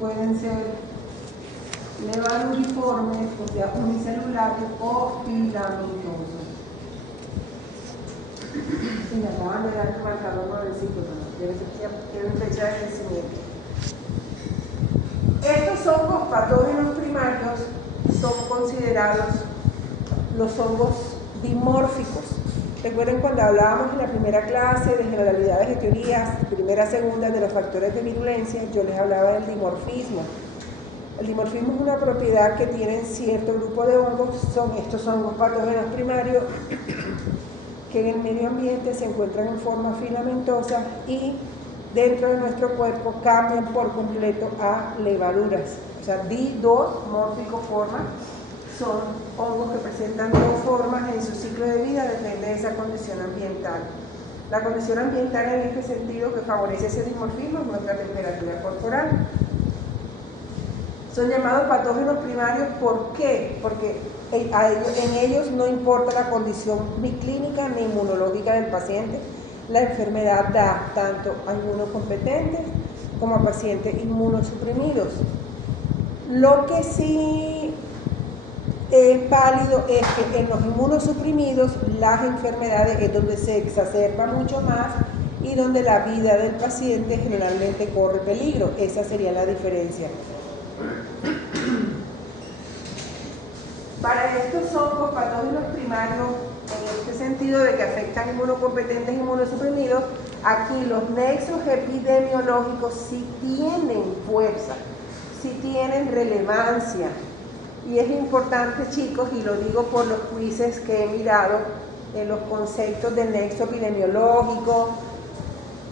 pueden ser levaduriformes, o sea, unicelulares o filamentosos. Y me acaban de dar el marcador nuevecito, pero tienen fecha de vencimiento. Estos hongos patógenos primarios son considerados los hongos dimórficos. Recuerden cuando hablábamos en la primera clase de generalidades de teorías, primera, segunda, de los factores de virulencia, yo les hablaba del dimorfismo. El dimorfismo es una propiedad que tienen cierto grupo de hongos, son estos hongos patógenos primarios que en el medio ambiente se encuentran en forma filamentosa y dentro de nuestro cuerpo cambian por completo a levaduras. O sea, dimórfico-forma son hongos que presentan dos formas en su ciclo de vida, depende de esa condición ambiental. La condición ambiental en este sentido que favorece ese dimorfismo es nuestra temperatura corporal. Son llamados patógenos primarios, ¿por qué? Porque en ellos no importa la condición ni clínica ni inmunológica del paciente. La enfermedad da tanto a inmunocompetentes como a pacientes inmunosuprimidos. Lo que sí es válido es que en los inmunosuprimidos las enfermedades es donde se exacerba mucho más y donde la vida del paciente generalmente corre peligro. Esa sería la diferencia. Para estos hongos patógenos primarios, en este sentido de que afectan inmunocompetentes e inmunosuprimidos, aquí los nexos epidemiológicos sí tienen fuerza, sí tienen relevancia. Y es importante, chicos, y lo digo por los quizzes que he mirado, en los conceptos del nexo epidemiológico,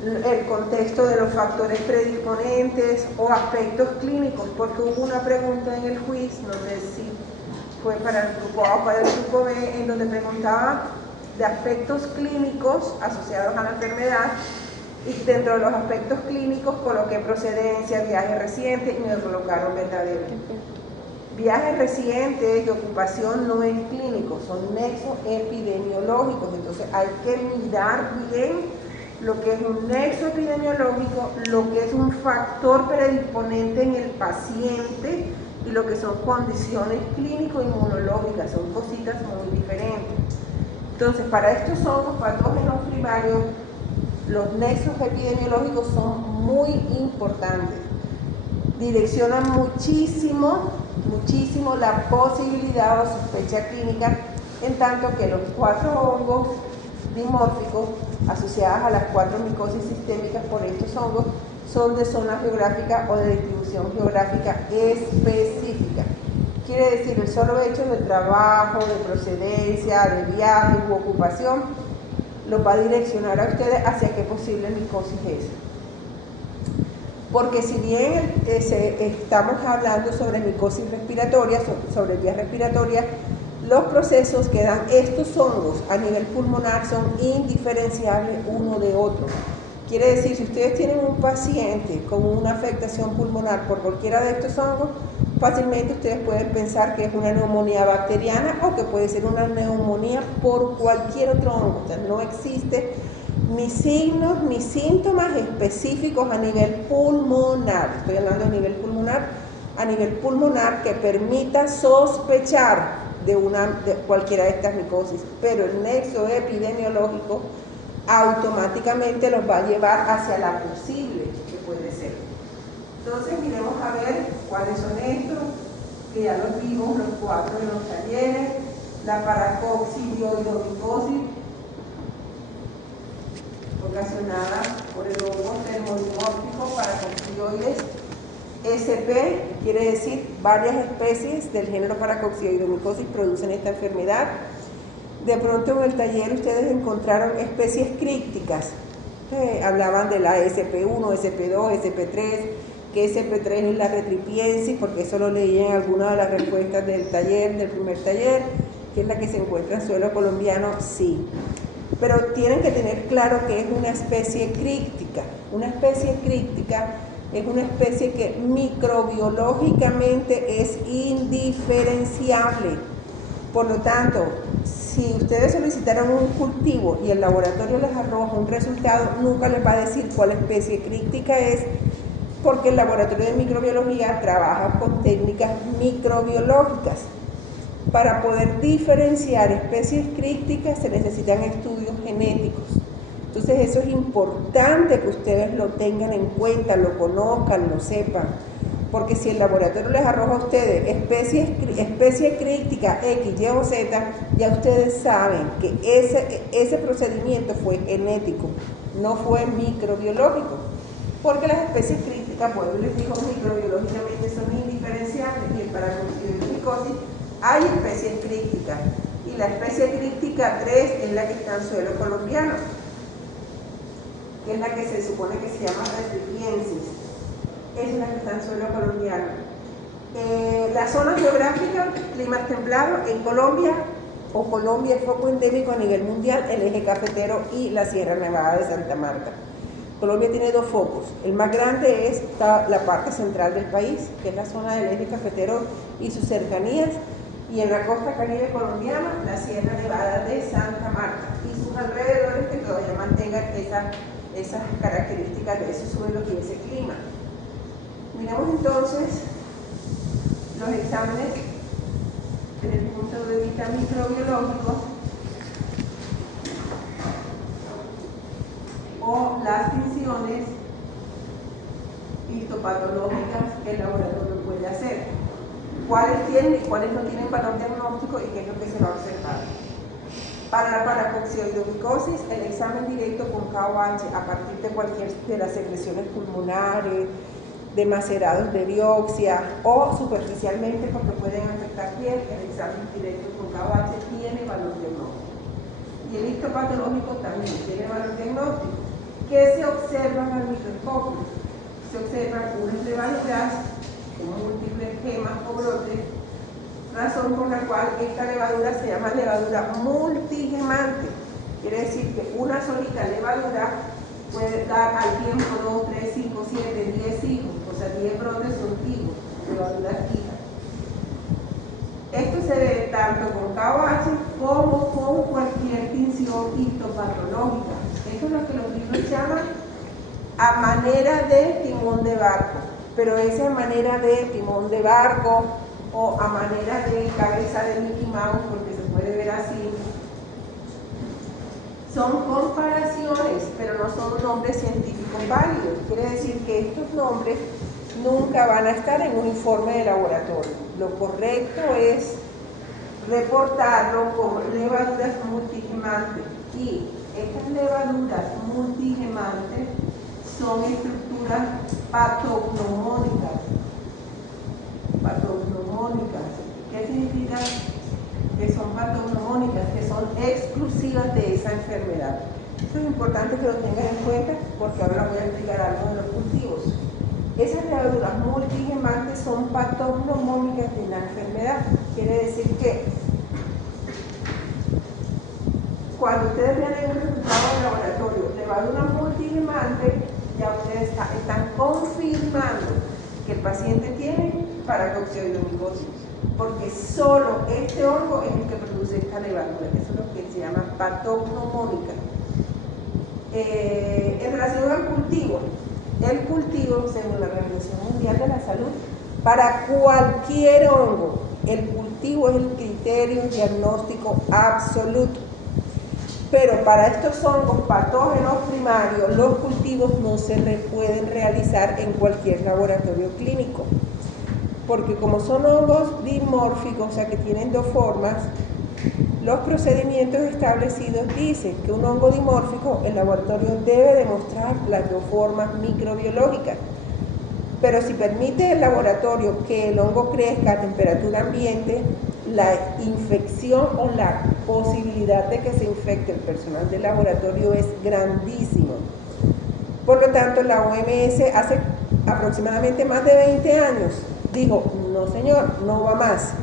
el contexto de los factores predisponentes o aspectos clínicos, porque hubo una pregunta en el quiz, no sé si fue para el grupo A o para el grupo B, en donde preguntaba de aspectos clínicos asociados a la enfermedad, y dentro de los aspectos clínicos coloqué procedencia, viajes recientes y me colocaron verdadero. Viajes recientes y ocupación no es clínico, son nexos epidemiológicos, entonces hay que mirar bien lo que es un nexo epidemiológico, lo que es un factor predisponente en el paciente y lo que son condiciones clínico-inmunológicas, son cositas muy diferentes. Entonces, para estos hongos patógenos primarios, los nexos epidemiológicos son muy importantes. Direccionan muchísimo la posibilidad o sospecha clínica, en tanto que los 4 hongos dimórficos asociadas a las 4 micosis sistémicas por estos hongos son de zona geográfica o de distribución geográfica específica. Quiere decir, el solo hecho de trabajo, de procedencia, de viaje u ocupación, los va a direccionar a ustedes hacia qué posible micosis es. Porque si bien estamos hablando sobre micosis respiratoria, sobre vías respiratorias, los procesos que dan estos hongos a nivel pulmonar son indiferenciables uno de otro. Quiere decir, si ustedes tienen un paciente con una afectación pulmonar por cualquiera de estos hongos, fácilmente ustedes pueden pensar que es una neumonía bacteriana o que puede ser una neumonía por cualquier otro hongo. O sea, no existe ni signos ni síntomas específicos a nivel pulmonar. Estoy hablando a nivel pulmonar que permita sospechar de cualquiera de estas micosis, pero el nexo epidemiológico automáticamente los va a llevar hacia la posible que puede ser. Entonces miremos a ver cuáles son estos, que ya los vimos los 4 en los talleres: la paracoccidioidomicosis, ocasionada por el hongo termodimórfico paracoccidioides SP, quiere decir varias especies del género Paracoccidioidomicosis producen esta enfermedad. De pronto en el taller ustedes encontraron especies crípticas, hablaban de la SP1, SP2, SP3, que SP3 es la retripiensis, porque eso lo leí en alguna de las respuestas del primer taller, que es la que se encuentra en suelo colombiano, sí. Pero tienen que tener claro que es una especie críptica. Una especie críptica es una especie que microbiológicamente es indiferenciable. Por lo tanto, si ustedes solicitaron un cultivo y el laboratorio les arroja un resultado, nunca les va a decir cuál especie críptica es, porque el laboratorio de microbiología trabaja con técnicas microbiológicas. Para poder diferenciar especies críticas se necesitan estudios genéticos. Entonces eso es importante que ustedes lo tengan en cuenta, lo conozcan, lo sepan. Porque si el laboratorio les arroja a ustedes especie crítica X, Y o Z, ya ustedes saben que ese procedimiento fue genético, no fue microbiológico. Porque las especies críticas, pues yo les digo, microbiológicamente son indiferenciables, y para la micosis hay especies críticas, y la especie crítica 3 es la que está en suelo colombiano, que es la que se supone que se llama Restripiensis, es la que está en suelo colombiano. La zona geográfica, climas templados, en Colombia es foco endémico a nivel mundial, el eje cafetero y la Sierra Nevada de Santa Marta. Colombia tiene dos focos, el más grande es la parte central del país, que es la zona del eje cafetero y sus cercanías, y en la costa caribe colombiana, la Sierra Nevada de Santa Marta y sus alrededores, que todavía mantengan esas características de esos suelos y ese clima. Miremos entonces los exámenes desde el punto de vista microbiológico o las tinciones histopatológicas que el laboratorio puede hacer. ¿Cuáles tienen y cuáles no tienen valor diagnóstico y qué es lo que se va a observar? Para la paracoccidiomicosis, el examen directo con KOH a partir de cualquier de las secreciones pulmonares, de macerados de biopsia o superficialmente porque pueden afectar piel, el examen directo con KOH tiene valor diagnóstico. Y el histopatológico también tiene valor diagnóstico. ¿Qué se observan al microscopio? Se observan unas levaduras con múltiples gemas o brotes, razón por la cual esta levadura se llama levadura multigemante. Quiere decir que una solita levadura puede dar al tiempo 2, 3, 5, 7, 10 hijos, o sea, 10 brotes son hijos, levaduras hijas. Esto se ve tanto con KOH como con cualquier tinción histopatológica. Esto es lo que los libros llaman a manera de timón de barco, pero esa manera de timón de barco o a manera de cabeza de Mickey Mouse, porque se puede ver así, son comparaciones, pero no son nombres científicos válidos. Quiere decir que estos nombres nunca van a estar en un informe de laboratorio. Lo correcto es reportarlo como levaduras multigemantes, y estas levaduras multigemantes son estructuras patognomónicas. ¿Qué significa? Que son patognomónicas, que son exclusivas de esa enfermedad. Esto es importante que lo tengan en cuenta porque ahora voy a explicar algo de los cultivos. Esas levaduras multigemantes son patognomónicas de la enfermedad. Quiere decir que cuando ustedes vean un resultado de laboratorio, levadura multigemante, ya ustedes están confirmando que el paciente tiene paracoccidiomicosis, porque solo este hongo es el que produce esta levadura. Eso es lo que se llama patognomónica. En relación al cultivo, el cultivo, según la Organización Mundial de la Salud, para cualquier hongo, el cultivo es el criterio diagnóstico absoluto. Pero para estos hongos patógenos primarios, los cultivos no se pueden realizar en cualquier laboratorio clínico, porque como son hongos dimórficos, o sea que tienen dos formas, los procedimientos establecidos dicen que un hongo dimórfico, el laboratorio debe demostrar las dos formas microbiológicas. Pero si permite el laboratorio que el hongo crezca a temperatura ambiente, la infección o la posibilidad de que se infecte el personal del laboratorio es grandísimo. Por lo tanto, la OMS hace aproximadamente más de 20 años dijo, no señor, no va más.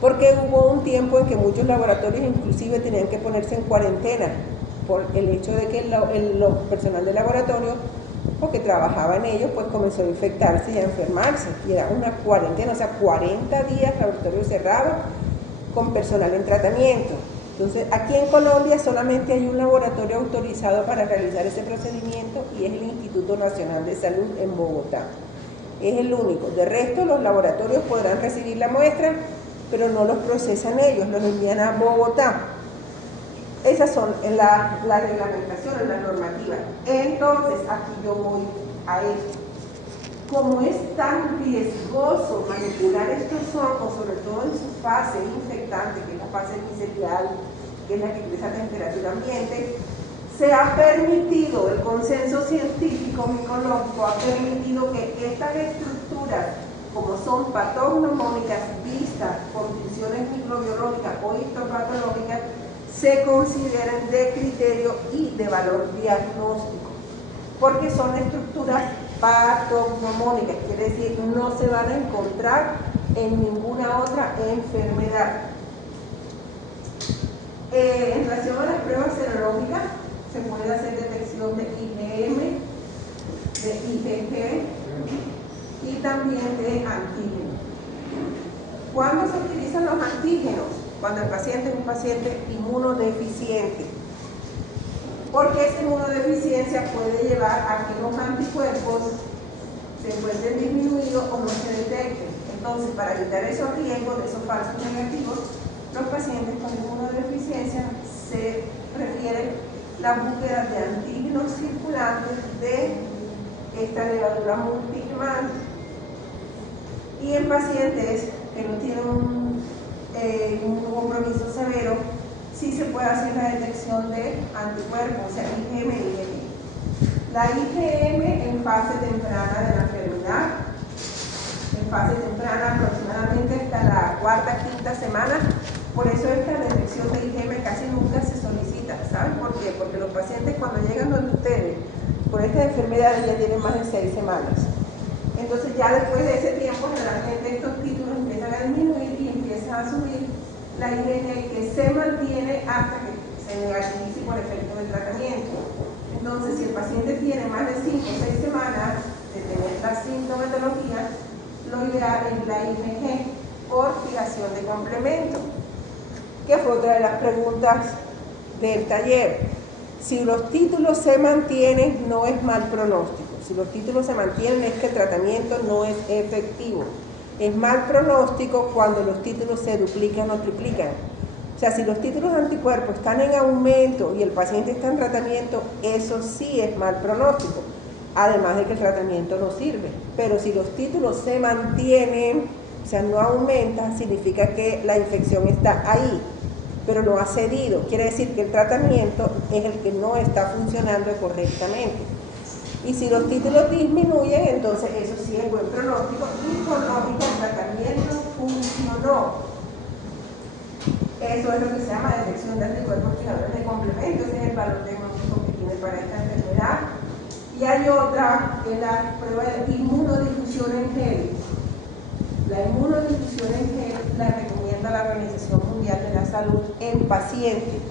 Porque hubo un tiempo en que muchos laboratorios inclusive tenían que ponerse en cuarentena por el hecho de que el personal del laboratorio o que trabajaba en ellos pues comenzó a infectarse y a enfermarse, y era una cuarentena, o sea 40 días laboratorio cerrado con personal en tratamiento. Entonces, aquí en Colombia solamente hay un laboratorio autorizado para realizar ese procedimiento y es el Instituto Nacional de Salud en Bogotá. Es el único. De resto, los laboratorios podrán recibir la muestra, pero no los procesan ellos, los envían a Bogotá. Esas son las reglamentaciones, las normativas. Entonces, aquí yo voy a esto. Como es tan riesgoso manipular estos hongos, sobre todo en su fase infectante, que es la fase micelial, que es la que crece a temperatura ambiente, se ha permitido, el consenso científico micológico ha permitido que estas estructuras, como son patognomónicas vistas por funciones microbiológicas o histopatológicas, se consideren de criterio y de valor diagnóstico, porque son estructuras patognomónicas, quiere decir no se van a encontrar en ninguna otra enfermedad. En relación a las pruebas serológicas, se puede hacer detección de IgM, de IgG y también de antígenos. ¿Cuándo se utilizan los antígenos? Cuando el paciente es un paciente inmunodeficiente, porque esa inmunodeficiencia puede llevar a que los anticuerpos se encuentren disminuidos o no se detecten. Entonces, para evitar esos riesgos, de esos falsos negativos, los pacientes con inmunodeficiencia se refieren la búsqueda de antígenos circulantes de esta levadura multigemante. Y en pacientes que no tienen un compromiso severo, sí se puede hacer la detección de anticuerpos, o sea, IgM y IgG. La IgM en fase temprana de la enfermedad, en fase temprana aproximadamente hasta la cuarta, quinta semana. Por eso esta detección de IgM casi nunca se solicita. ¿Saben por qué? Porque los pacientes cuando llegan donde ustedes por estas enfermedades ya tienen más de 6 semanas. Entonces ya después de ese tiempo generalmente estos títulos empiezan a disminuir y empiezan a subir la IgG, que se mantiene hasta que se negativice por efecto del tratamiento. Entonces, si el paciente tiene más de 5 o 6 semanas de tener la sintomatología, lo ideal es la IgG por fijación de complemento, que fue otra de las preguntas del taller. Si los títulos se mantienen, no es mal pronóstico. Si los títulos se mantienen, es que el tratamiento no es efectivo. Es mal pronóstico cuando los títulos se duplican o triplican. O sea, si los títulos de anticuerpos están en aumento y el paciente está en tratamiento, eso sí es mal pronóstico, además de que el tratamiento no sirve. Pero si los títulos se mantienen, o sea, no aumenta, significa que la infección está ahí, pero no ha cedido. Quiere decir que el tratamiento es el que no está funcionando correctamente. Y si los títulos disminuyen, entonces eso sí es buen pronóstico y con lógica el tratamiento funcionó. Eso es lo que se llama detección de anticuerpos fijadores de complemento. Ese es el valor diagnóstico que tiene para esta enfermedad. Y hay otra, que es la prueba de inmunodifusión en gel. La inmunodifusión en gel la recomienda la Organización Mundial de la Salud en pacientes,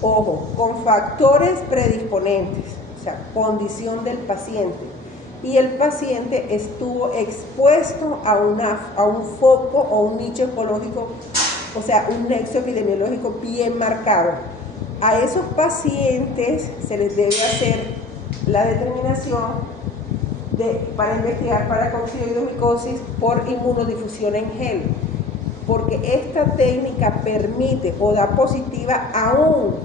ojo, con factores predisponentes, o sea, condición del paciente, y el paciente estuvo expuesto a un foco o un nicho ecológico, o sea, un nexo epidemiológico bien marcado. A esos pacientes se les debe hacer la determinación para investigar para coccidioidomicosis por inmunodifusión en gel, porque esta técnica permite o da positiva aún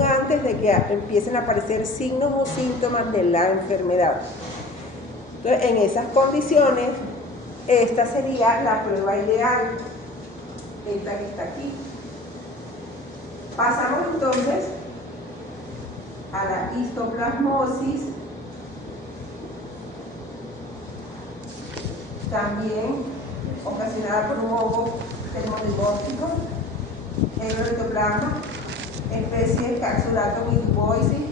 antes de que empiecen a aparecer signos o síntomas de la enfermedad. Entonces, en esas condiciones, esta sería la prueba ideal, esta que está aquí. Pasamos entonces a la histoplasmosis, también ocasionada por un hongo termodimórfico, histoplasma, especie Capsulatum duboisi,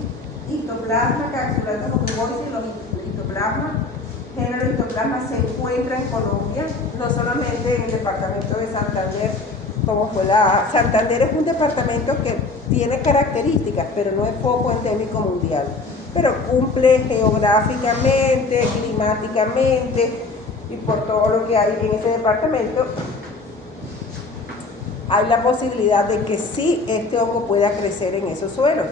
histoplasma, Capsulatum duboisi, los histoplasmas. Género histoplasma se encuentra en Colombia, no solamente en el departamento de Santander, como fue Santander es un departamento que tiene características, pero no es foco endémico mundial, pero cumple geográficamente, climáticamente y por todo lo que hay en ese departamento. hay la posibilidad de que sí este hongo pueda crecer en esos suelos.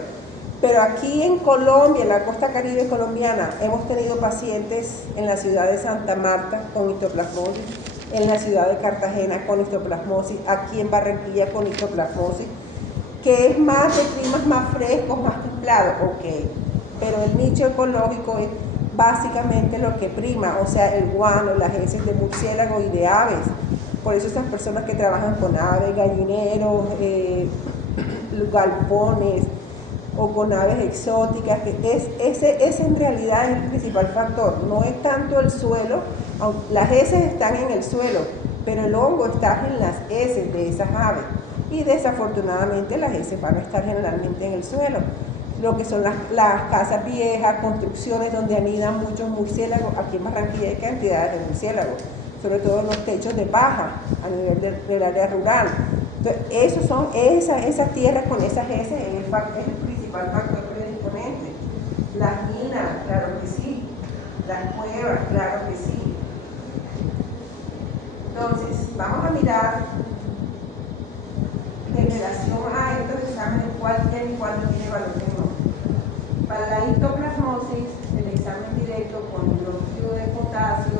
Pero aquí en Colombia, en la costa caribe colombiana, hemos tenido pacientes en la ciudad de Santa Marta con histoplasmosis, en la ciudad de Cartagena con histoplasmosis, aquí en Barranquilla con histoplasmosis, que es más de climas más frescos, más templados, ok, pero el nicho ecológico es básicamente lo que prima, o sea, el guano, las heces de murciélago y de aves. Por eso estas personas que trabajan con aves, gallineros, galpones o con aves exóticas, que ese en realidad es el principal factor, no es tanto el suelo, las heces están en el suelo, pero el hongo está en las heces de esas aves y desafortunadamente las heces van a estar generalmente en el suelo. Lo que son las casas viejas, construcciones donde anidan muchos murciélagos, aquí en Barranquilla hay cantidades de murciélagos, sobre todo en los techos de paja a nivel del área rural. Entonces, esas tierras con esas heces es el principal factor predisponente. Las minas, claro que sí. Las cuevas, claro que sí. Entonces, vamos a mirar en relación a estos exámenes cuál tiene y cuál no tiene valor diagnóstico. Para la histoplasmosis, el examen directo con hidróxido de potasio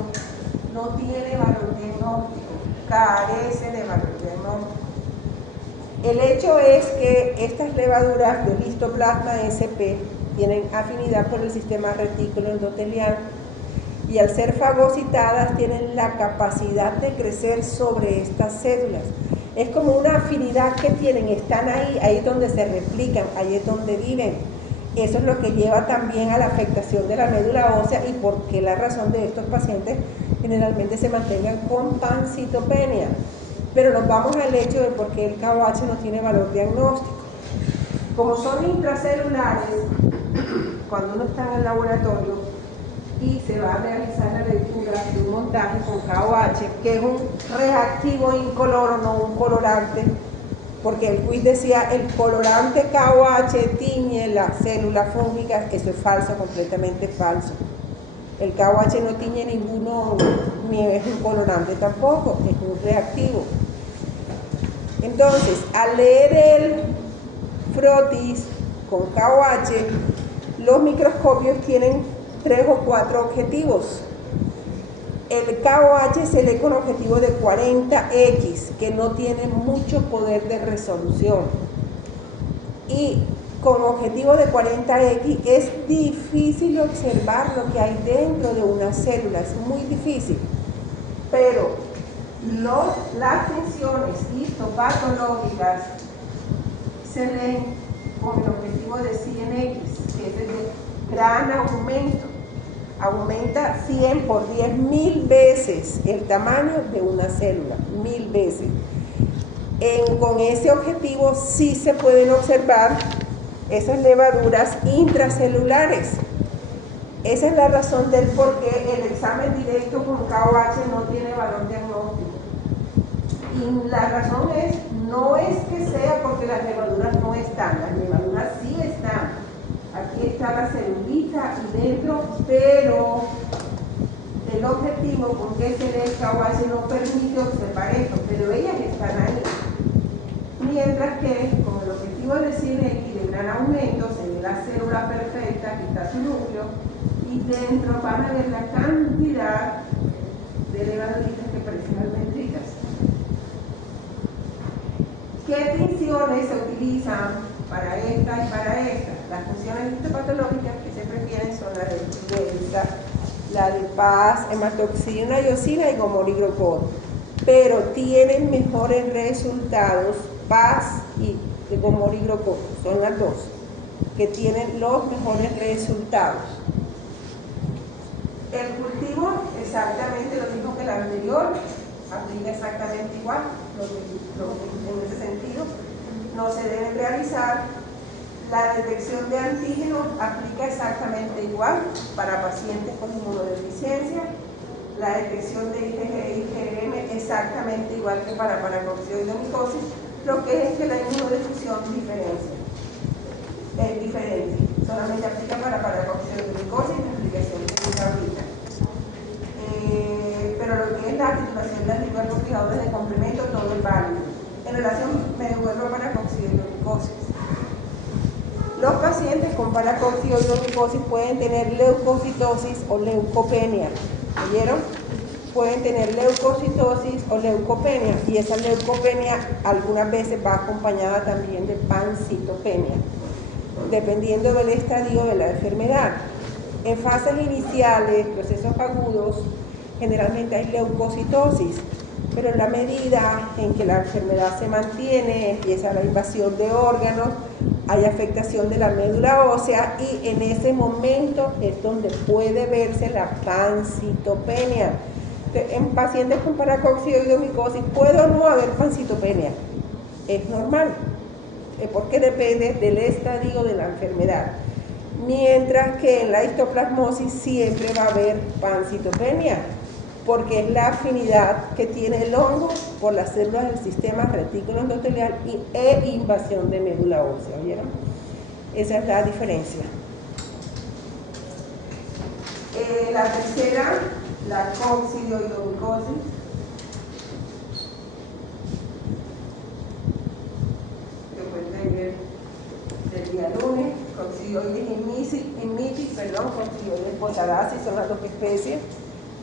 no tiene valor diagnóstico, carece de valor diagnóstico. El hecho es que estas levaduras del histoplasma SP tienen afinidad por el sistema retículo endotelial y al ser fagocitadas tienen la capacidad de crecer sobre estas células. Es como una afinidad que tienen, están ahí es donde se replican, ahí es donde viven. Eso es lo que lleva también a la afectación de la médula ósea y por qué la razón de estos pacientes generalmente se mantengan con pancitopenia. Pero nos vamos al hecho de por qué el KOH no tiene valor diagnóstico. Como son intracelulares, cuando uno está en el laboratorio y se va a realizar la lectura de un montaje con KOH, que es un reactivo incoloro, no un colorante, porque el quiz decía el colorante KOH tiñe la célula fúngica, eso es falso, completamente falso. El KOH no tiñe ninguno, ni es un colorante tampoco, es un reactivo. Entonces, al leer el frotis con KOH, los microscopios tienen 3 o 4 objetivos. El KOH se lee con objetivo de 40X, que no tiene mucho poder de resolución. Y con objetivo de 40X es difícil observar lo que hay dentro de una célula, es muy difícil. Pero las funciones histopatológicas se leen con el objetivo de 100X, que es el de gran aumento. Aumenta 100 por 10.000 veces el tamaño de una célula, 1000 veces. Con ese objetivo sí se pueden observar esas levaduras intracelulares. Esa es la razón del por qué el examen directo con KOH no tiene valor diagnóstico. Y la razón no es que sea porque las levaduras no están, las levaduras sí están. Aquí está la celulita y dentro, pero el objetivo con que se lee el KOH no permite observar esto, pero ellas están ahí. Mientras que con el objetivo de 100X de gran aumento se ve la célula perfecta, aquí está su núcleo, y dentro van a ver la cantidad de levaduritas que parecen almendritas. ¿Qué tinciones se utilizan para esta y para esta? Las funciones histopatológicas que se prefieren son la de Delta, la de Paz, hematoxina, iosina y gomorigropol, pero tienen mejores resultados Paz y gomorigropol, son las dos que tienen los mejores resultados. El cultivo exactamente lo mismo que el anterior, aplica exactamente igual, en ese sentido no se debe realizar. La detección de antígenos aplica exactamente igual para pacientes con inmunodeficiencia. La detección de IgG e IgM exactamente igual que para paracoccidiomicosis, lo que es que la inmunodeficiencia es diferente. Solamente aplica para paracoccidiomicosis y la explicación que ahorita. Pero lo que es la titulación de anticuerpos fijadores de complemento, todo es válido. En relación me devuelvo para coccidioidomicosis. Los pacientes con paracoccidioidomicosis pueden tener leucocitosis o leucopenia. ¿Oyeron? Pueden tener leucocitosis o leucopenia, y esa leucopenia algunas veces va acompañada también de pancitopenia, dependiendo del estadio de la enfermedad. En fases iniciales, procesos agudos, generalmente hay leucocitosis, pero en la medida en que la enfermedad se mantiene, empieza la invasión de órganos, hay afectación de la médula ósea, y en ese momento es donde puede verse la pancitopenia. En pacientes con paracoccidioidomicosis puede o no haber pancitopenia, es normal, porque depende del estadio de la enfermedad. Mientras que en la histoplasmosis siempre va a haber pancitopenia, porque es la afinidad que tiene el hongo por las células del sistema retículo endotelial e invasión de médula ósea. ¿Vieron? Esa es la diferencia. La tercera, la coccidioidomicosis. Que pueden ver del día lunes. Coccidioides immitis, coccidioides potaraceae, son las dos especies.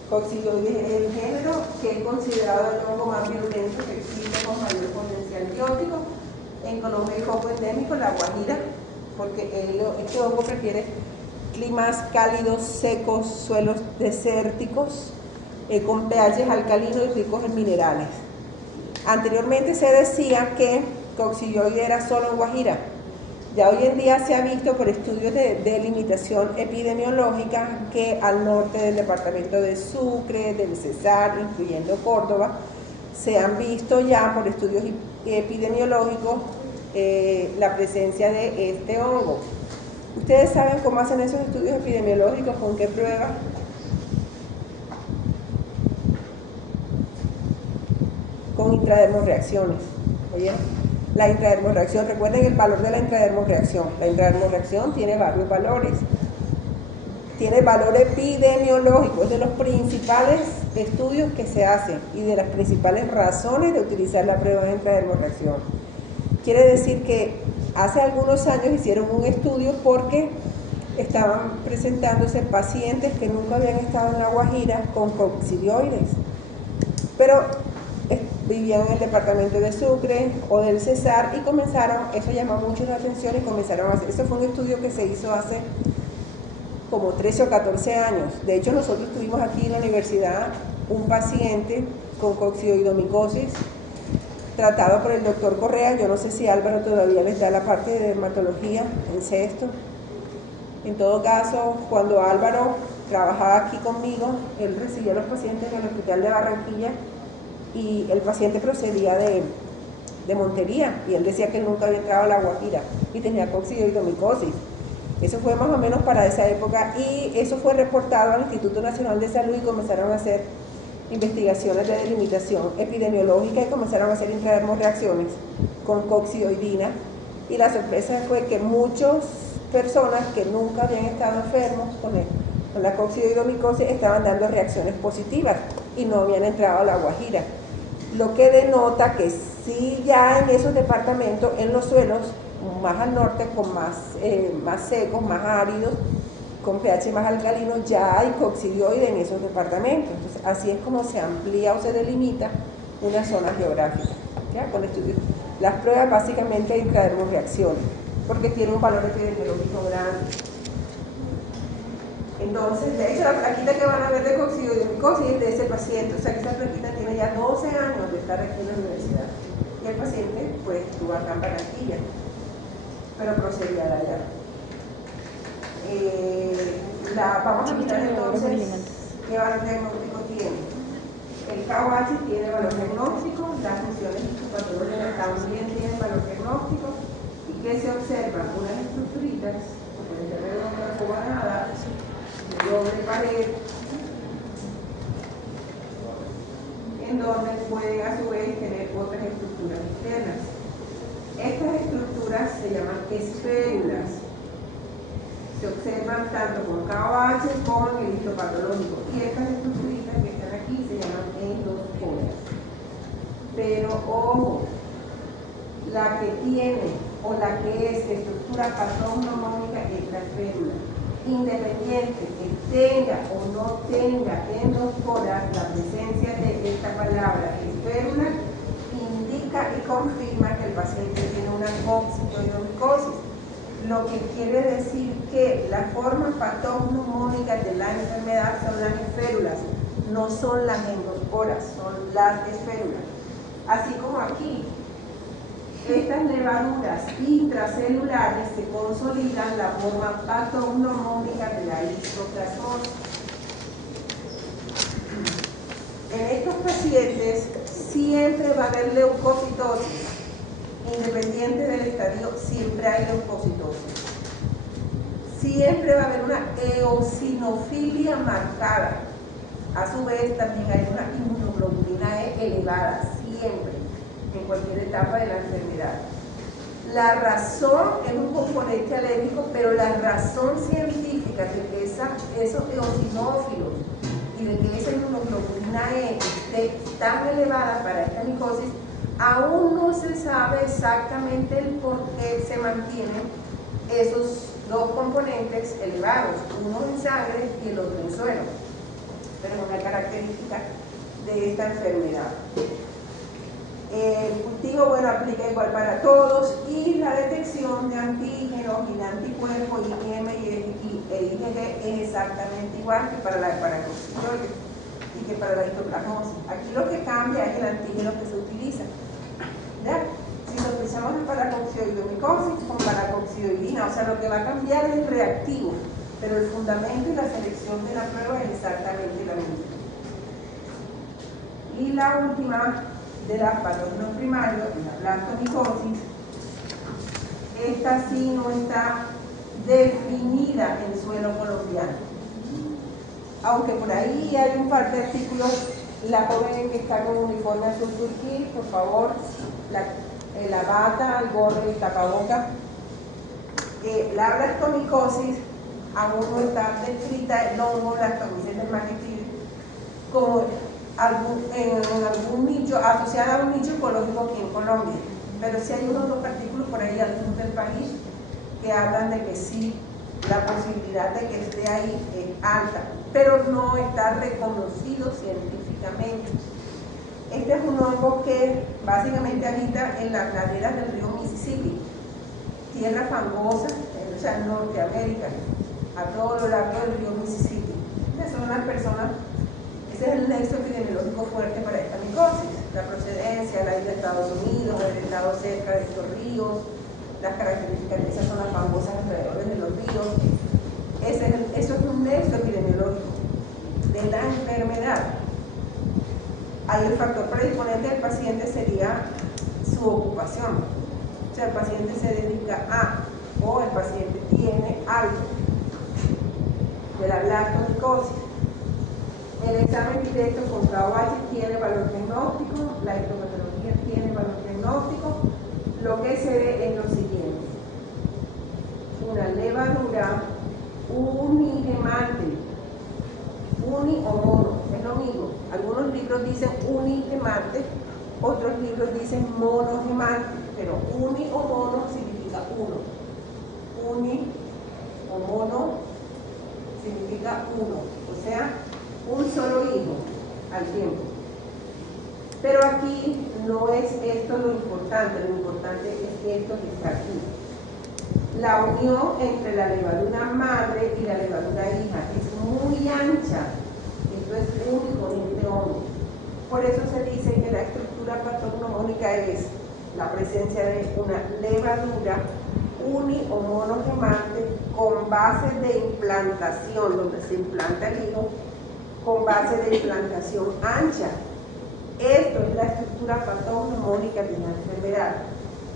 Coccidioides es el género que es considerado el hongo más virulento que existe con mayor potencial biótico. En Colombia hay foco endémico, la Guajira, porque este hongo prefiere climas cálidos, secos, suelos desérticos, con pH alcalinos y ricos en minerales. Anteriormente se decía que coccidioide era solo en Guajira. Ya hoy en día se ha visto por estudios de delimitación epidemiológica que al norte del departamento de Sucre, del Cesar, incluyendo Córdoba, se han visto ya por estudios epidemiológicos la presencia de este hongo. ¿Ustedes saben cómo hacen esos estudios epidemiológicos? ¿Con qué pruebas? Con intradermorreacciones. ¿Oye? La intradermorreacción, recuerden el valor de la intradermorreacción. La intradermorreacción tiene varios valores. Tiene valor epidemiológico, es de los principales estudios que se hacen y de las principales razones de utilizar la prueba de intradermorreacción. Quiere decir que hace algunos años hicieron un estudio porque estaban presentándose pacientes que nunca habían estado en la Guajira con coccidioides, pero vivían en el departamento de Sucre o del Cesar, y comenzaron, eso llamó mucho la atención y comenzaron a hacer, eso fue un estudio que se hizo hace como 13 o 14 años. De hecho, nosotros tuvimos aquí en la universidad un paciente con coccidioidomicosis tratado por el doctor Correa. Yo no sé si Álvaro todavía les da la parte de dermatología en sexto. En todo caso, cuando Álvaro trabajaba aquí conmigo, él recibía a los pacientes en el hospital de Barranquilla y el paciente procedía de Montería, y él decía que él nunca había entrado a la Guajira y tenía coccidioidomicosis. Eso fue más o menos para esa época, y eso fue reportado al Instituto Nacional de Salud, y comenzaron a hacer investigaciones de delimitación epidemiológica y comenzaron a hacer intradermorreacciones con coccidioidina, y la sorpresa fue que muchas personas que nunca habían estado enfermos con la coccidioidomicosis estaban dando reacciones positivas y no habían entrado a la Guajira, lo que denota que sí, ya en esos departamentos, en los suelos más al norte, con más secos, más áridos, con pH más alcalino, ya hay coccidioide en esos departamentos. Entonces, así es como se amplía o se delimita una zona geográfica, ¿ya? Con estudios. Las pruebas básicamente de intradermorreacciones, porque tiene un valor epidemiológico grande. Entonces, de hecho, la plaquita que van a ver de coccidioidomicosis es de ese paciente, o sea que esa plaquita tiene ya 12 años de estar aquí en la universidad. Y el paciente, pues, estuvo acá en Barranquilla, pero procedía de allá. Vamos a mirar entonces qué valor diagnóstico tiene. El KOH tiene valor diagnóstico, las lesiones histopatológicas también tienen valor diagnóstico. ¿Y qué se observa? Unas estructuritas, como el terreno de la cobanada, de doble pared, en donde pueden a su vez tener otras estructuras externas. Estas estructuras se llaman esférulas. Se observan tanto con KOH como en el histopatológico. Y estas estructuritas que están aquí se llaman endoscorias. Pero ojo, la que tiene o la que es estructura patognomónica es la férula. Independiente que tenga o no tenga endosporas, la presencia de esta palabra esférula indica y confirma que el paciente tiene una coccidioidomicosis, lo que quiere decir que la forma patognomónica de la enfermedad son las esférulas, no son las endosporas, son las esférulas. Así como aquí, estas levaduras intracelulares se consolidan la forma patognomónica de la histoplasmosis. En estos pacientes siempre va a haber leucocitosis, independiente del estadio, siempre hay leucocitosis. Siempre va a haber una eosinofilia marcada. A su vez también hay una inmunoglobulina E elevada, siempre, en cualquier etapa de la enfermedad. La razón es un componente alérgico, pero la razón científica de que esos eosinófilos y de que esa inmunoglobulina E esté tan elevada para esta micosis, aún no se sabe exactamente el por qué se mantienen esos dos componentes elevados, uno en sangre y el otro en suelo, pero es una característica de esta enfermedad. El cultivo, bueno, aplica igual para todos, y la detección de antígenos y de anticuerpos IgM y IgG es exactamente igual que para la paracoccidioides y que para la histoplasmosis. Aquí lo que cambia es el antígeno que se utiliza. ¿Ya? Si sospechamos de paracoccidioidomicosis con paracoccidioidina, o sea, lo que va a cambiar es el reactivo, pero el fundamento y la selección de la prueba es exactamente la misma. Y la última de las patógenos primarios, la blastomicosis, esta sí no está definida en suelo colombiano. Aunque por ahí hay un par de artículos, la joven que está con uniforme azul turquí, por favor, la bata, el gorro y el tapaboca. La blastomicosis aún no está descrita, el hongo Blastomyces dermatitis, como en algún nicho, asociada a un nicho ecológico aquí en Colombia. Pero sí hay unos dos artículos por ahí al sur del país que hablan de que sí, la posibilidad de que esté ahí es alta, pero no está reconocido científicamente. Este es un hongo que básicamente habita en las laderas del río Mississippi, tierra fangosa, o sea, en Norteamérica, a todo lo largo del río Mississippi. Estas son las personas. Ese es el nexo epidemiológico fuerte para esta micosis, la procedencia, la isla de Estados Unidos, el estado cerca de estos ríos, las características de esas zonas fangosas alrededor de los ríos. Eso es un nexo epidemiológico de la enfermedad. Ahí el factor predisponente del paciente sería su ocupación. O sea, el paciente se dedica a, o el paciente tiene algo de la blastomicosis. El examen directo con KOH tiene valor diagnóstico, la histopatología tiene valor diagnóstico. Lo que se ve es lo siguiente: una levadura unigemante, uni o mono, es lo mismo. Algunos libros dicen unigemante, otros libros dicen monogemante, pero uni o mono significa uno. Uni o mono significa uno, o sea, un solo hijo al tiempo. Pero aquí no es esto lo importante es esto que está aquí. La unión entre la levadura madre y la levadura hija es muy ancha. Esto es único en este hongo. Por eso se dice que la estructura patognomónica es la presencia de una levadura uni o monogemante con base de implantación, donde se implanta el hijo, con base de implantación ancha. Esto es la estructura patognomónica de la enfermedad.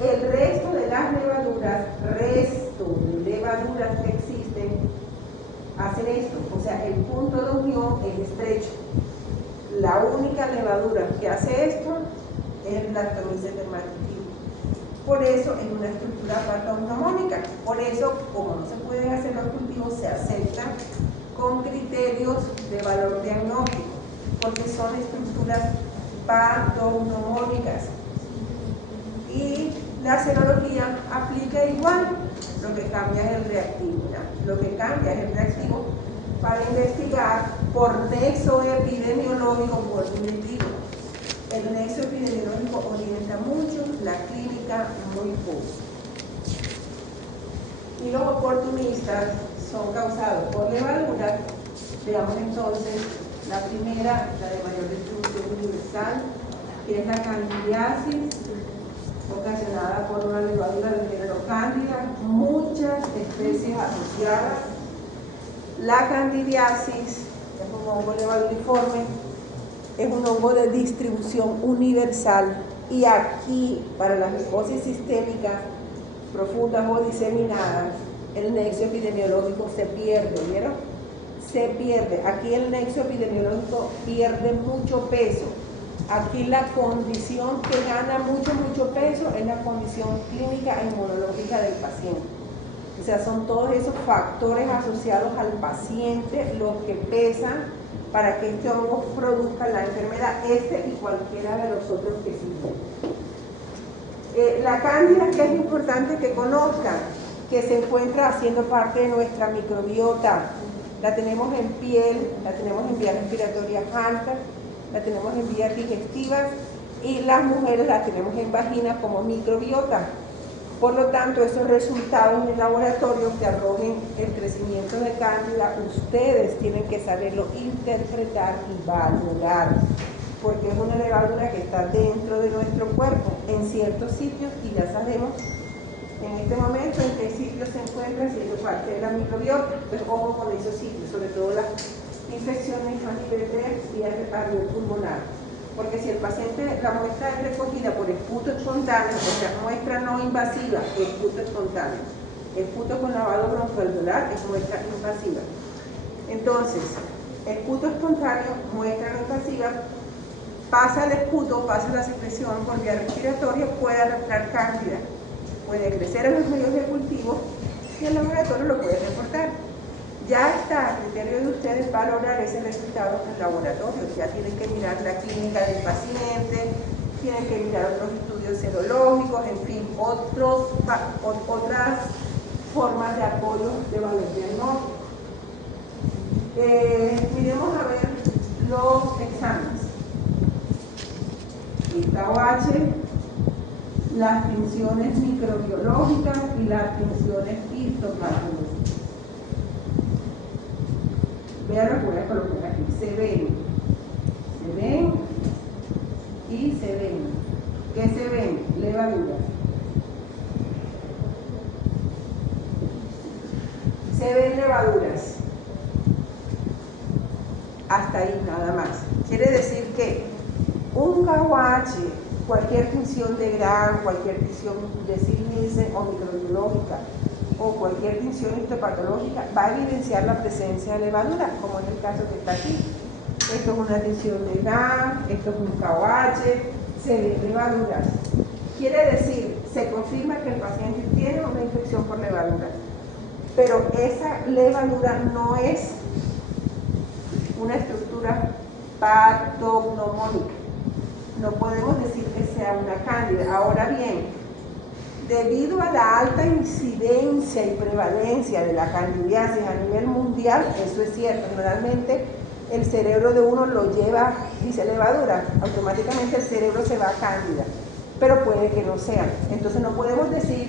El resto de las levaduras, que existen, hacen esto, o sea, el punto de unión es estrecho. La única levadura que hace esto es el Blastomyces dermatitis. Por eso es una estructura patognomónica. Por eso, como no se pueden hacer los cultivos, se aceptan con criterios de valor diagnóstico, porque son estructuras patognomónicas. Y La serología aplica igual, lo que cambia es el reactivo. Lo que cambia es el reactivo para investigar por nexo epidemiológico, por digo. El nexo epidemiológico orienta mucho, la clínica muy poco. Y los oportunistas son causados por levaduras. Veamos entonces la primera, la de mayor distribución universal, que es la candidiasis, ocasionada por una levadura del género Candida, muchas especies asociadas. La candidiasis es un hongo levaduriforme, es un hongo de distribución universal, y aquí, para las micosis sistémicas profundas o diseminadas, el nexo epidemiológico se pierde, ¿vieron? Se pierde. Aquí el nexo epidemiológico pierde mucho peso. Aquí la condición que gana mucho peso es la condición clínica e inmunológica del paciente. O sea, son todos esos factores asociados al paciente los que pesan para que este hongo produzca la enfermedad, este y cualquiera de los otros que siguen. La cándida, que es importante que conozcan, que se encuentra haciendo parte de nuestra microbiota. La tenemos en piel, la tenemos en vías respiratorias altas, la tenemos en vías digestivas, y las mujeres la tenemos en vagina como microbiota. Por lo tanto, esos resultados en el laboratorio que arrojen el crecimiento de cándida, ustedes tienen que saberlo interpretar y valorar, porque es una levadura que está dentro de nuestro cuerpo, en ciertos sitios, y ya sabemos en este momento en qué sitios se encuentra siendo parte de la microbiota. Entonces, ojo con esos sitios, sobre todo las infecciones a nivel de pulmonar. Porque si el paciente, la muestra es recogida por esputo espontáneo, o sea, muestra no invasiva, esputo espontáneo. Esputo con lavado broncoalveolar es muestra invasiva. Entonces, esputo espontáneo, muestra no invasiva, pasa el esputo, pasa la secreción por vía respiratoria, puede arrastrar cándida, puede crecer en los medios de cultivo y el laboratorio lo puede reportar. Ya está a criterio de ustedes valorar ese resultado en el laboratorio. Ya tienen que mirar la clínica del paciente, tienen que mirar otros estudios serológicos, en fin, otras formas de apoyo de valor diagnóstico. Miremos a ver los exámenes. El KOH, las tensiones microbiológicas y las tensiones histopatológicas. Vean lo que voy a colocar aquí. Se ven y se ven. ¿Qué se ven? Levaduras. Se ven levaduras. Hasta ahí nada más. Quiere decir que un KOH, cualquier tinción de Gram, cualquier tinción de Nielsen o microbiológica, o cualquier tinción histopatológica, va a evidenciar la presencia de levadura, como en el caso que está aquí. Esto es una tinción de Gram, esto es un KOH, se ven levaduras. Quiere decir, se confirma que el paciente tiene una infección por levadura, pero esa levadura no es una estructura patognomónica. No podemos decir que sea una cándida. Ahora bien, debido a la alta incidencia y prevalencia de la candidiasis a nivel mundial, eso es cierto, generalmente el cerebro de uno lo lleva, dice levadura, automáticamente el cerebro se va a cándida, pero puede que no sea. Entonces no podemos decir,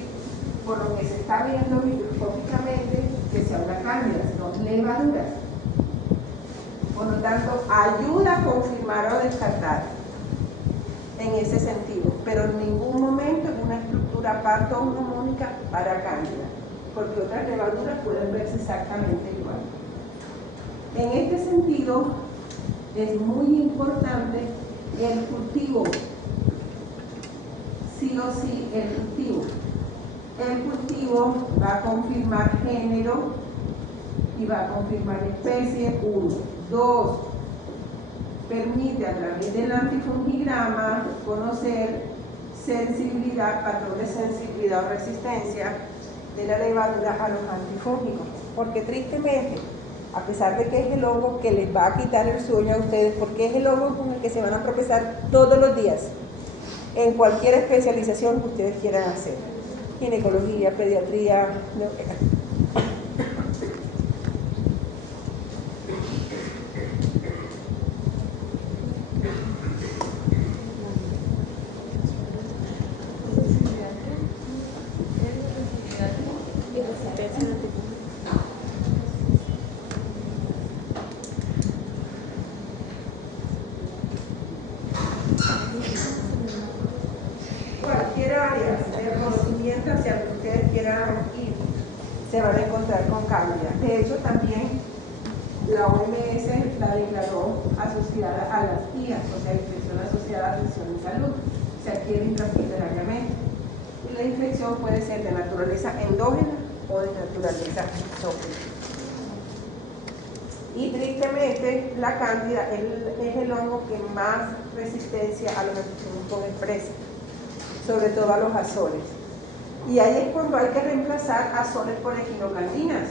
por lo que se está viendo microscópicamente, que sea una cándida, sino levaduras. Por lo tanto, ayuda a confirmar o descartar en ese sentido, pero en ningún momento es una estructura patognomónica para cándida, porque otras levaduras pueden verse exactamente igual. En este sentido, es muy importante el cultivo, sí o sí el cultivo. El cultivo va a confirmar género y va a confirmar especie, 1. 2. Permite a través del antifungigrama conocer sensibilidad, patrón de sensibilidad o resistencia de la levadura a los antifúngicos, porque tristemente, a pesar de que es el hongo que les va a quitar el sueño a ustedes, porque es el hongo con el que se van a tropezar todos los días, en cualquier especialización que ustedes quieran hacer. Ginecología, pediatría, cualquier área de conocimiento hacia lo que ustedes quieran ir, se van a encontrar con Cándida. De hecho, también la OMS la declaró asociada a las IAS, o sea, infección asociada a atención en salud, se adquiere intrahospitalariamente. Y la infección puede ser de naturaleza endógena o de naturaleza exógena. Y tristemente, la Cándida es el hongo que más resistencia a los anticuerpos expresa, sobre todo a los azoles. Y ahí es cuando hay que reemplazar azoles por echinocandina.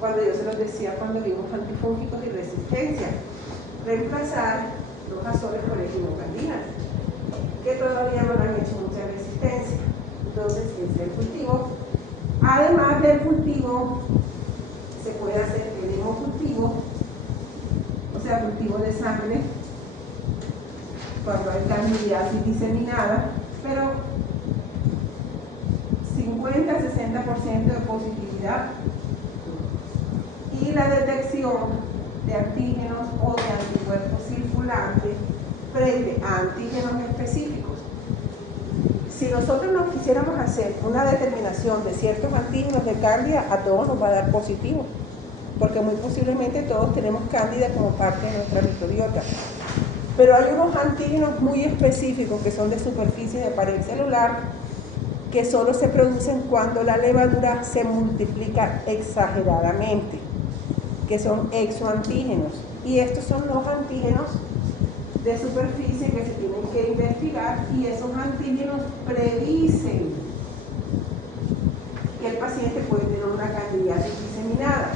Cuando yo se los decía cuando vimos antifúngicos y resistencia, reemplazar los azoles por echinocandina, que todavía no han hecho mucha resistencia. Entonces, ese es el cultivo. Además del cultivo, se puede hacer el hemocultivo, o sea, cultivo de sangre, cuando hay candidiasis diseminada, pero 50-60% de positividad, y la detección de antígenos o de anticuerpos circulantes frente a antígenos específicos. Si nosotros nos quisiéramos hacer una determinación de ciertos antígenos de Cándida, a todos nos va a dar positivo, porque muy posiblemente todos tenemos Cándida como parte de nuestra microbiota. Pero hay unos antígenos muy específicos que son de superficie de pared celular, que solo se producen cuando la levadura se multiplica exageradamente, que son exoantígenos. Y estos son los antígenos de superficie que se tienen que investigar, y esos antígenos predicen que el paciente puede tener una candidiasis diseminada.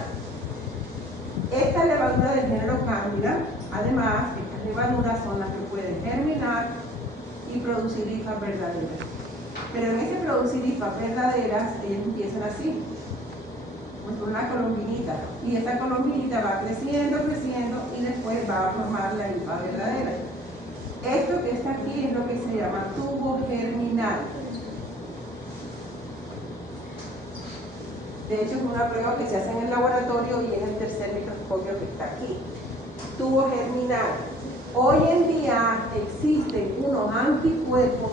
Esta levadura del género Cándida, además, estas levaduras son las que pueden germinar y producir hifas verdaderas. Pero en ese producir hifas verdaderas, ellas empiezan así, con una colombinita, y esta colombinita va creciendo, creciendo, y después va a formar la hifa verdadera. Esto que está aquí es lo que se llama tubo germinal. De hecho, es una prueba que se hace en el laboratorio y en el tercer microscopio que está aquí. Tubo germinal. Hoy en día existen unos anticuerpos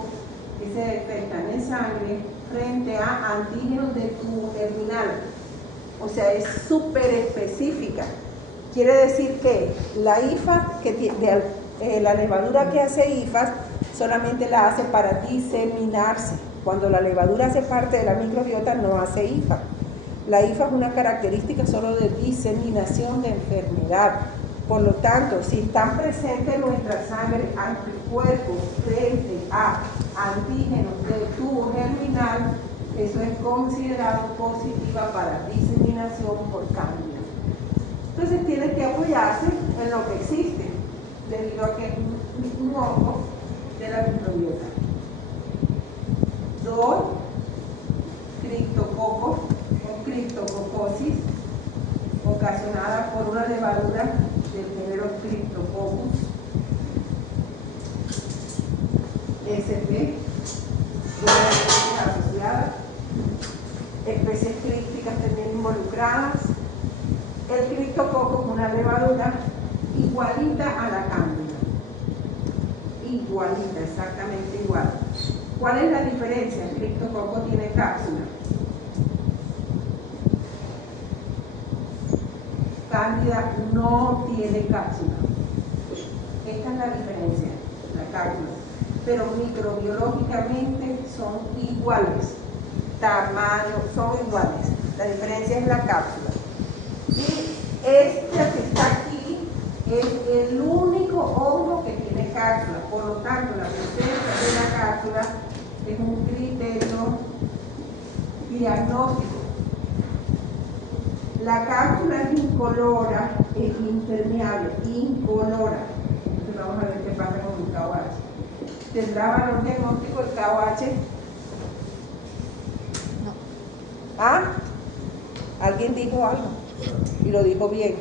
que se detectan en sangre frente a antígenos de tubo germinal. O sea, es súper específica. Quiere decir que la hifa, la levadura que hace hifas, solamente la hace para diseminarse. Cuando la levadura hace parte de la microbiota, no hace hifa. La hifa es una característica solo de diseminación de enfermedad. Por lo tanto, si están presentes en nuestra sangre anticuerpos frente a antígenos de tubo germinal, eso es considerado positiva para diseminación por Cándida. Entonces tienen que apoyarse en lo que existe, debido a que es un hongo de la microbiota. DOR, criptococo o criptococosis, ocasionada por una levadura del género Cryptococcus. SP, asociadas, especies crípticas también involucradas. El criptococo es una levadura igualita a la Cándida, igualita, exactamente igual. ¿Cuál es la diferencia? El criptococo tiene cápsula. Cándida no tiene cápsula. Esta es la diferencia, la cápsula. Pero microbiológicamente son iguales, tamaño, son iguales. La diferencia es la cápsula. Y esta que está aquí es el único hongo que tiene cápsula. Por lo tanto, la presencia de la cápsula es un criterio diagnóstico. La cápsula es incolora, es impermeable, incolora. Entonces vamos a ver qué pasa con el KOH. ¿Tendrá valor diagnóstico el KOH? No. ¿Ah? ¿Alguien dijo algo? Y lo dijo bien.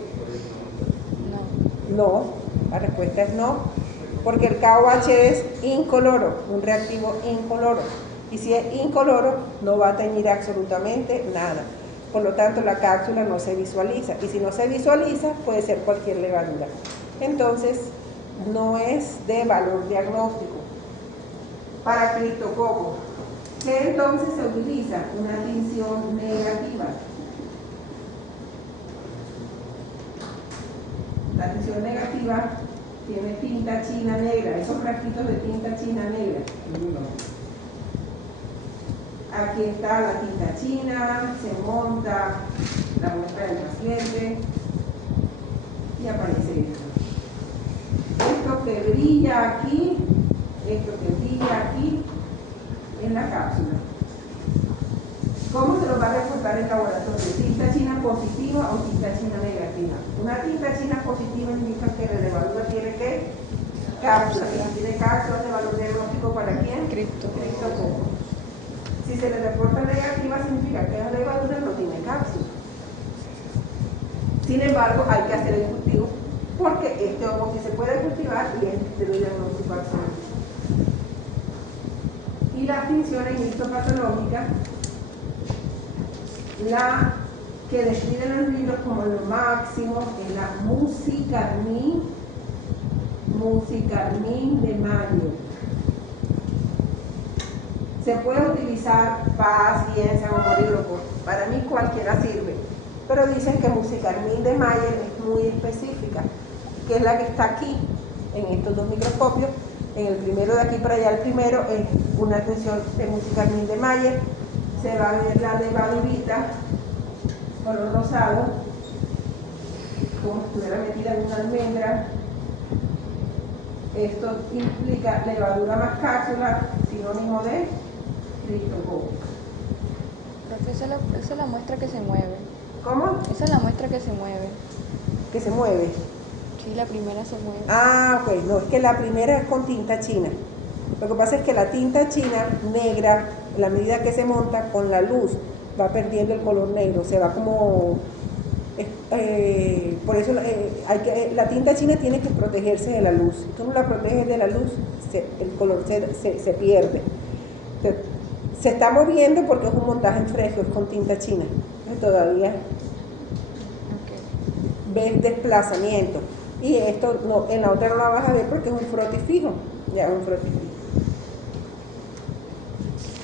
No. No, la respuesta es no, porque el KOH es incoloro, un reactivo incoloro. Y si es incoloro, no va a teñir absolutamente nada. Por lo tanto, la cápsula no se visualiza. Y si no se visualiza, puede ser cualquier levadura. Entonces, no es de valor diagnóstico. Para criptococo, ¿qué entonces se utiliza? Una tinción negativa. La tinción negativa tiene tinta china negra, esos frasquitos de tinta china negra. Aquí está la tinta china, se monta la muestra del paciente y aparece esto. Esto que brilla aquí, esto que brilla aquí, en la cápsula. ¿Cómo se lo va a reportar el laboratorio? ¿Tinta china positiva o tinta china negativa? Una tinta china positiva indica que la levadura tiene ¿qué? Cápsula. ¿Y tiene cápsula de valor diagnóstico para quién? Criptococo. Si se le reporta negativa, significa que la levadura no tiene cápsula. Sin embargo, hay que hacer el cultivo porque este hongo sí se puede cultivar y es de diagnóstico absoluto. Y las tinciones histopatológicas, la que describen los libros como lo máximo es la musicarmín de Mayo. Se puede utilizar paciencia o moríloco. Para mí cualquiera sirve. Pero dicen que musicarmín de Mayer es muy específica, que es la que está aquí, en estos dos microscopios. En el primero de aquí para allá, el primero es una tinción de musicarmín de Mayer. Se va a ver la levadurita color rosado, como si estuviera metida en una almendra. Esto implica levadura más cápsula, sinónimo de criptococo. Profe, esa es la muestra que se mueve. ¿Cómo? Esa es la muestra que se mueve. Que se mueve. Sí, la primera se mueve. Ah, ok, no, es que la primera es con tinta china. Lo que pasa es que la tinta china negra, a la medida que se monta con la luz, va perdiendo el color negro, se va como... por eso la tinta china tiene que protegerse de la luz. Si tú no la proteges de la luz, el color se pierde. Entonces, se está moviendo porque es un montaje en fresco, es con tinta china. Todavía ves desplazamiento. Y esto no, en la otra no la vas a ver porque es un frotifijo. Ya es un frotifijo.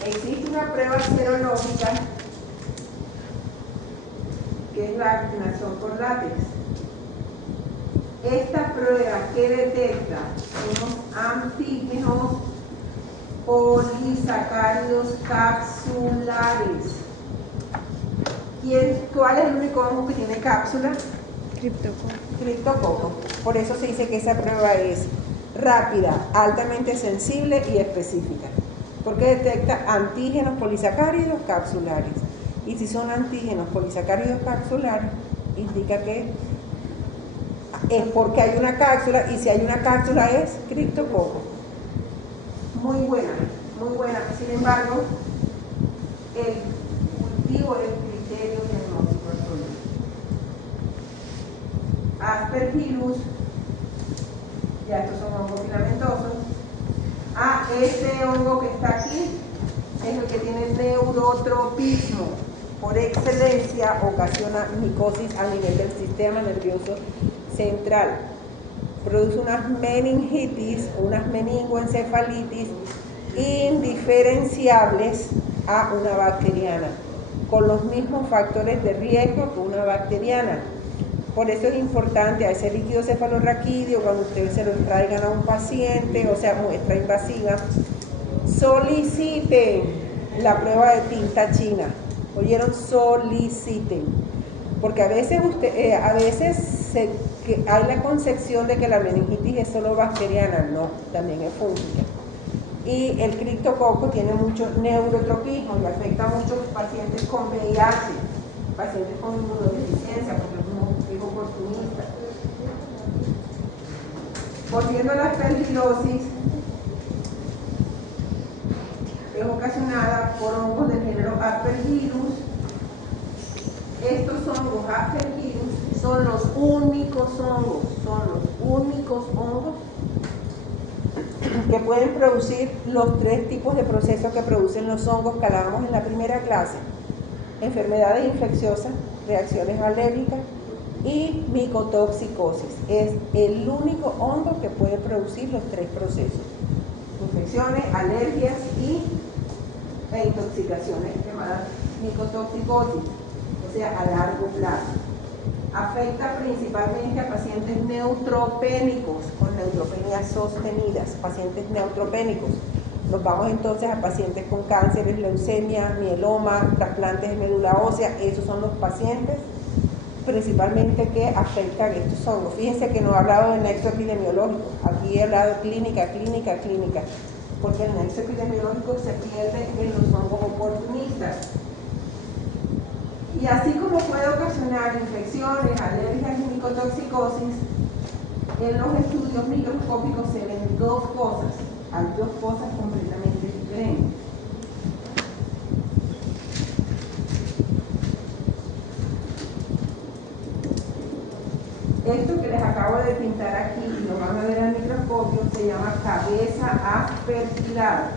Existe una prueba serológica que es la activación por látex. Esta prueba que detecta unos antígenos polisacáridos capsulares. ¿Cuál es el único hongo que tiene cápsula? Criptococo. Por eso se dice que esa prueba es rápida, altamente sensible y específica. Porque detecta antígenos polisacáridos capsulares. Y si son antígenos polisacáridos capsulares, indica que es porque hay una cápsula, y si hay una cápsula es criptococo. Muy buena, muy buena. Sin embargo, el cultivo es criterio diagnóstico absoluto. Aspergillus, ya estos son hongos filamentosos. Este hongo que está aquí es el que tiene neurotropismo. Por excelencia ocasiona micosis a nivel del sistema nervioso central. Produce unas meningitis, unas meningoencefalitis indiferenciables a una bacteriana, con los mismos factores de riesgo que una bacteriana. Por eso es importante a ese líquido cefalorraquídeo, cuando ustedes se lo traigan a un paciente, o sea, muestra invasiva, soliciten la prueba de tinta china. ¿Oyeron? Soliciten. Porque a veces hay la concepción de que la meningitis es solo bacteriana. No, también es fúngica. Y el criptococo tiene mucho neurotropismo y afecta a muchos pacientes con VIH, pacientes con inmunodeficiencia, porque es oportunista. Volviendo a la aspergilosis, es ocasionada por hongos del género Aspergillus. Estos hongos Aspergillus son los únicos hongos que pueden producir los tres tipos de procesos que producen los hongos que hablábamos en la primera clase: enfermedades infecciosas, reacciones alérgicas y micotoxicosis. Es el único hongo que puede producir los tres procesos: infecciones, alergias e intoxicaciones llamadas micotoxicosis, o sea, a largo plazo. Afecta principalmente a pacientes neutropénicos, con neutropenias sostenidas, pacientes neutropénicos. Nos vamos entonces a pacientes con cánceres, leucemia, mieloma, trasplantes de médula ósea. Esos son los pacientes principalmente que afectan estos hongos. Fíjense que no he hablado de nexo epidemiológico, aquí he hablado de clínica, porque el nexo epidemiológico se pierde en los hongos oportunistas. Y así como puede ocasionar infecciones, alergias y micotoxicosis, en los estudios microscópicos se ven dos cosas. Hay dos cosas completamente diferentes. Esto que les acabo de pintar aquí, y lo van a ver al microscopio, se llama cabeza aspergilada.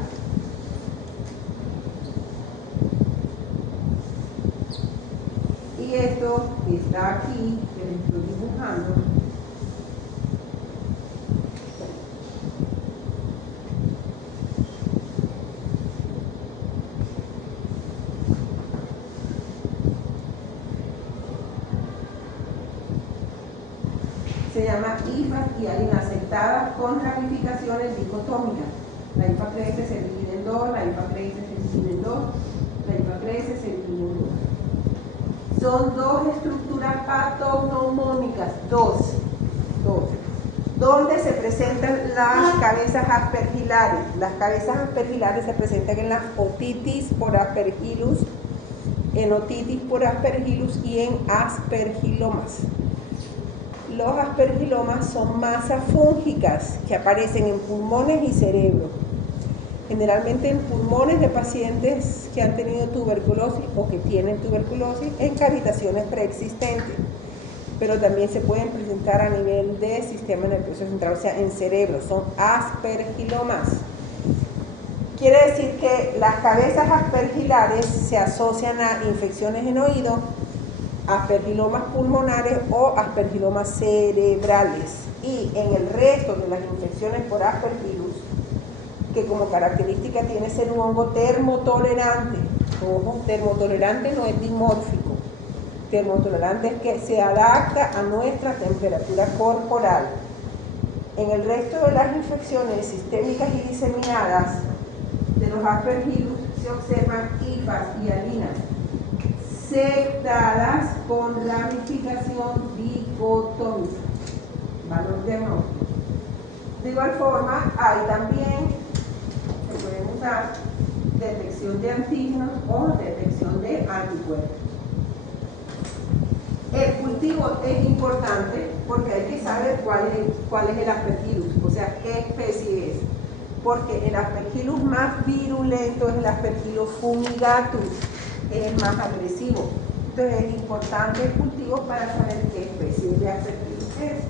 Y esto que está aquí, que les estoy dibujando, se llama hifas y harinas aceptadas con ramificaciones dicotómicas. La hifa crece, se divide en dos, la hifa crece, se divide en dos, la hifa crece, se divide en dos. Son dos estructuras patognomónicas, dos, donde se presentan las cabezas aspergilares. Las cabezas aspergilares se presentan en las otitis por Aspergillus, en otitis por Aspergillus y en aspergilomas. Los aspergilomas son masas fúngicas que aparecen en pulmones y cerebro, generalmente en pulmones de pacientes que han tenido tuberculosis o que tienen tuberculosis en cavitaciones preexistentes, pero también se pueden presentar a nivel de sistema nervioso central, o sea, en cerebro. Son aspergilomas. Quiere decir que las cabezas aspergilares se asocian a infecciones en oído, aspergilomas pulmonares o aspergilomas cerebrales. Y en el resto de las infecciones por Aspergillus, que como característica tiene ser un hongo termotolerante. Ojo, termotolerante no es dimórfico. Termotolerante es que se adapta a nuestra temperatura corporal. En el resto de las infecciones sistémicas y diseminadas de los Aspergillus se observan hifas y harinas septadas con ramificación dicotómica. Valor diagnóstico. De igual forma, hay también, se pueden usar detección de antígenos o detección de anticuerpos. El cultivo es importante porque hay que saber cuál es el Aspergillus, o sea, qué especie es. Porque el Aspergillus más virulento es el Aspergillus fumigatus, es el más agresivo. Entonces es importante el cultivo para saber qué especie de Aspergillus es.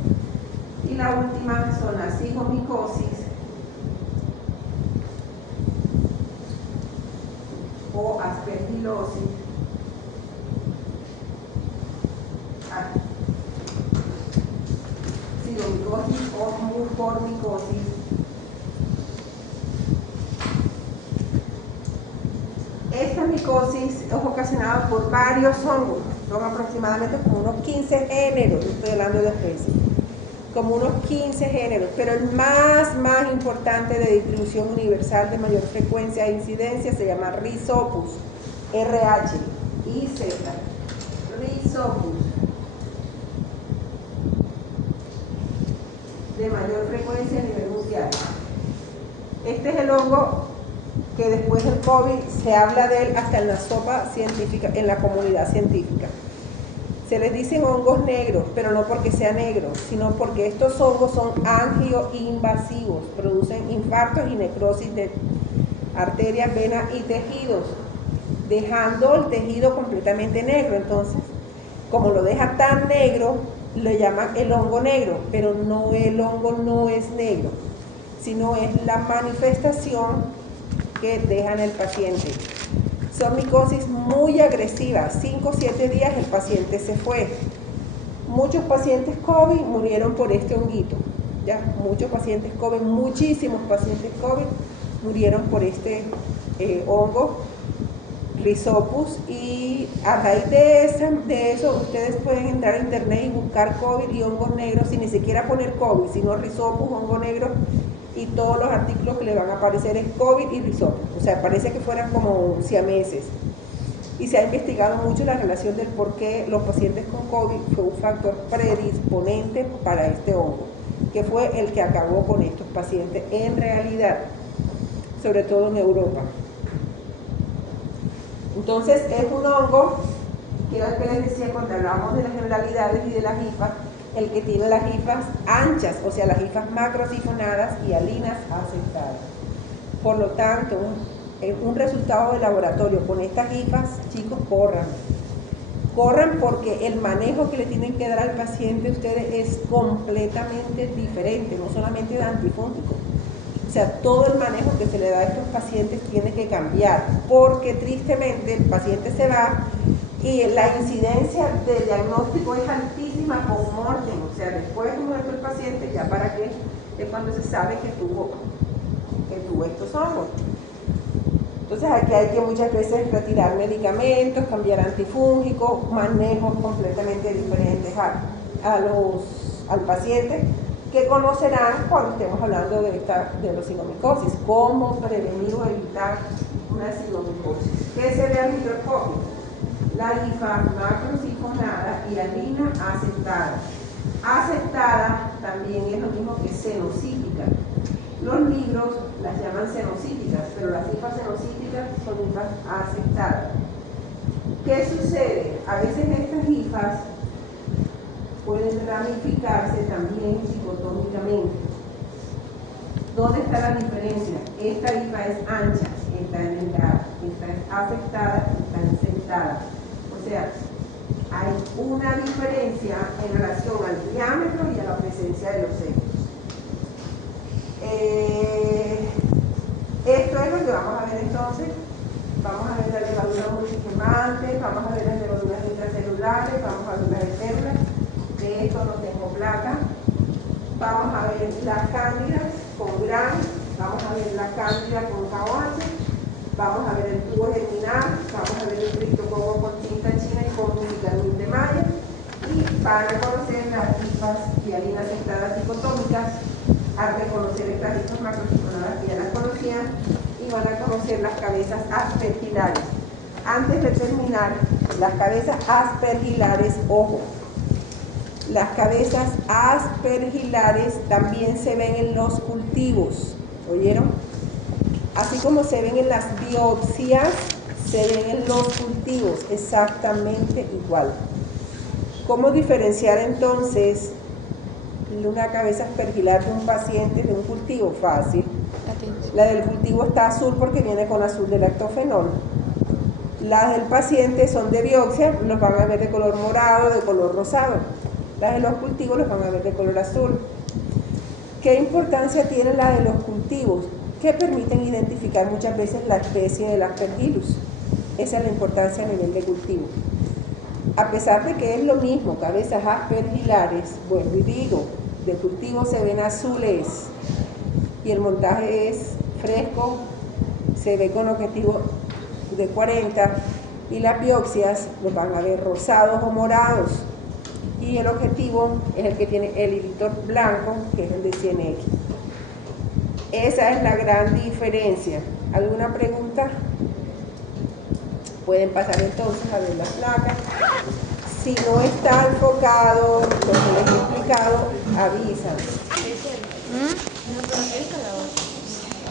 Y la última son la cigomicosis o aspergilosis. Cigomicosis o mucormicosis. Esta micosis es ocasionada por varios hongos, son aproximadamente como unos 15 géneros, estoy hablando de especies, como unos 15 géneros, pero el más importante de distribución universal de mayor frecuencia e incidencia se llama Rhizopus, R-H-I-Z, Rhizopus, de mayor frecuencia a nivel mundial. Este es el hongo que después del COVID se habla de él hasta en la sopa científica, en la comunidad científica. Se les dicen hongos negros, pero no porque sea negro, sino porque estos hongos son angioinvasivos, producen infartos y necrosis arterias, venas y tejidos, dejando el tejido completamente negro. Entonces, como lo deja tan negro, le llaman el hongo negro, pero no, el hongo no es negro, sino es la manifestación que deja en el paciente. Son micosis muy agresivas, 5 o 7 días el paciente se fue. Muchos pacientes COVID murieron por este honguito, ¿ya? Muchos pacientes COVID, muchísimos pacientes COVID murieron por este hongo, Rhizopus, y a raíz de eso ustedes pueden entrar a internet y buscar COVID y hongos negros sin ni siquiera poner COVID, sino Rhizopus, hongo negro, y todos los artículos que le van a aparecer es COVID y Rhizopus. O sea, parece que fueran como siameses. Y se ha investigado mucho la relación del por qué los pacientes con COVID fue un factor predisponente para este hongo, que fue el que acabó con estos pacientes en realidad, sobre todo en Europa. Entonces es un hongo, que era lo que les decía cuando hablamos de las generalidades y de las hifas, el que tiene las hifas anchas, o sea, las hifas macrosifonadas y alinas aceptadas. Por lo tanto, un resultado de laboratorio con estas hifas, chicos, corran porque el manejo que le tienen que dar al paciente a ustedes es completamente diferente, no solamente de antifúngico. O sea, todo el manejo que se le da a estos pacientes tiene que cambiar, porque tristemente el paciente se va y la incidencia de diagnóstico es altísima con mortem, o sea, después de muerto el paciente, ya para qué, es cuando se sabe que tuvo estos hongos. Entonces aquí hay que muchas veces retirar medicamentos, cambiar antifúngicos, manejos completamente diferentes al paciente, que conocerán cuando estemos hablando de la signomicosis, cómo prevenir o evitar una signomicosis. ¿Qué se ve al microscopio? La hifa macrosifonada y alina aceptada. Aceptada también es lo mismo que cenocítica. Los libros las llaman cenocíticas, pero las hifas cenocíticas son hifas aceptadas. ¿Qué sucede? A veces estas hifas pueden ramificarse también dicotómicamente. ¿Dónde está la diferencia? Esta hifa es ancha, esta es delgada, esta es aceptada, esta es sentada. O sea, hay una diferencia en relación al diámetro y a la presencia de los centros. Esto es lo que vamos a ver entonces. Vamos a ver las levaduras multigemantes, vamos a ver las levaduras intracelulares, vamos a ver las células. De esto no tengo placa. Vamos a ver las cándidas con GRAM, vamos a ver la cándida con KOH, vamos a ver el tubo germinal, vamos a ver el criptococo con tinta china y con vitamina de malla, y van a conocer las hifas hialinas aceptadas dicotómicas, a reconocer estas hifas macrosifonadas que ya las conocían, y van a conocer las cabezas aspergilares. Antes de terminar, las cabezas aspergilares, ojo, las cabezas aspergilares también se ven en los cultivos, ¿oyeron? Así como se ven en las biopsias, se ven en los cultivos, exactamente igual. ¿Cómo diferenciar entonces una cabeza aspergilar de un paciente de un cultivo? Fácil. La del cultivo está azul porque viene con azul de lactofenol. Las del paciente son de biopsia, los van a ver de color morado, de color rosado. Las de los cultivos los van a ver de color azul. ¿Qué importancia tiene la de los cultivos? Que permiten identificar muchas veces la especie del Aspergillus. Esa es la importancia a nivel de cultivo. A pesar de que es lo mismo, cabezas aspergilares, vuelvo y digo, de cultivo se ven azules y el montaje es fresco, se ve con objetivo de 40 y las biopsias los van a ver rosados o morados. Y el objetivo es el que tiene el editor blanco, que es el de 100X. Esa es la gran diferencia. ¿Alguna pregunta? Pueden pasar entonces a ver las placas. Si no está enfocado lo que les he explicado, avisan. No, pero esta la